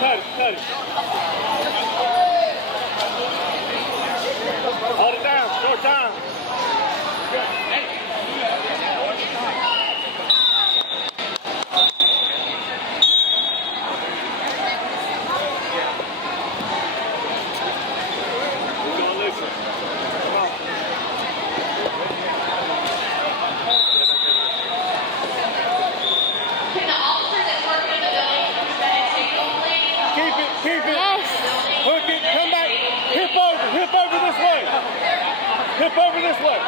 Cut it, cut it. Hold it down, short time. We're gonna listen. Come on. Can the officer that's working in the building come back and take it, please? Keep it. Yes. Hook it, come back. Hip over this way. Hip over this way.